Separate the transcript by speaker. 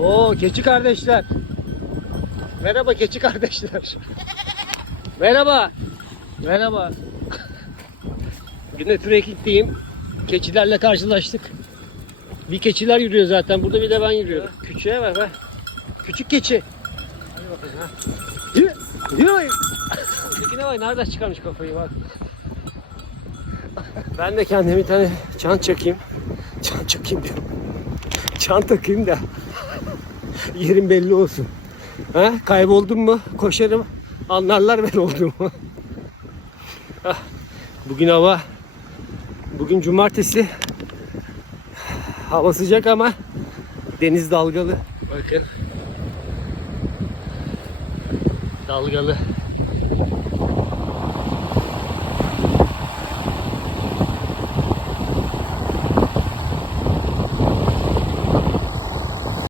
Speaker 1: Oo keçi kardeşler. Merhaba keçi kardeşler. Merhaba. Merhaba. Yine trekkingliyim. Keçilerle karşılaştık. Bir keçiler yürüyor zaten. Burada bir de ben yürüyorum. Küçüğe bak be. Küçük keçi. Hadi bakayım ha. Yürü. Ötekine bak nereden çıkarmış kafayı bak. Ben de kendime bir tane çan çakayım. Çan çakayım diyorum. Çan takayım da yerim belli olsun. Ha? Kayboldum mu koşarım. Anlarlar ben olduğumu. Ah, Bugün hava bugün cumartesi hava sıcak ama deniz dalgalı. Bakın. Dalgalı.